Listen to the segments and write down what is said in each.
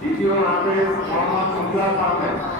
দ্বিতীয় হাফেজ মোহাম্মদ ইমদাদ আহমেদ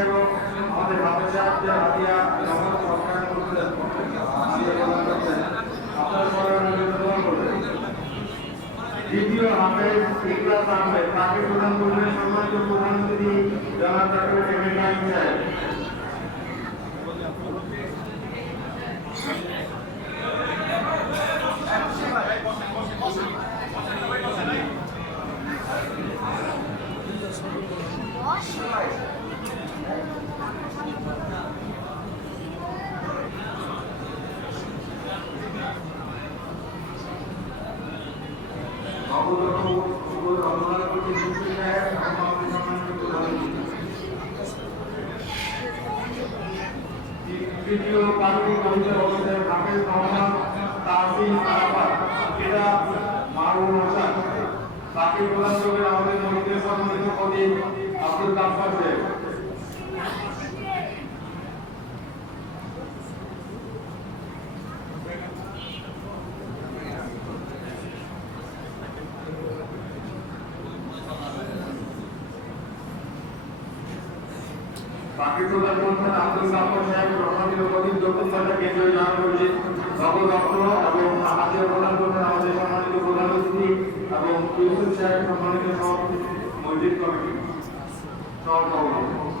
আমাদের হাফেজ সাহেব হাতিয়া জগৎ সরকার করতেন আপনার সবাই প্রদান করবেন। দ্বিতীয় হাফেজ ইকলাস আহমেদ, তাকে প্রদান করবেন সম্মানিত প্রধান জনাব তৃতীয় এটা মারুন হোসেন তাকে আমাদের মহিলাদের সম্মানিত কবি আব্দুল গাফফার সাহেব বাকি প্রধান আব্দুল গাফর সাহেব সম্মানিত কবি দক্ষিণ প্রদান করছেন আমাদের সম্মানিত প্রধান মসজিদ কমিটি। সহসভাপতি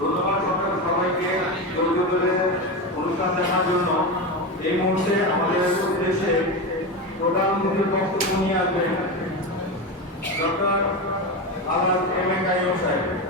ধন্যবাদ সরকার সবাইকে অনুষ্ঠান দেখার জন্য। এই মুহূর্তে আমাদের দেশে প্রধানমন্ত্রীর বক্তব্য নিয়ে আসবেন ডক্টর আলাদ এম এ কাইম সাহেব।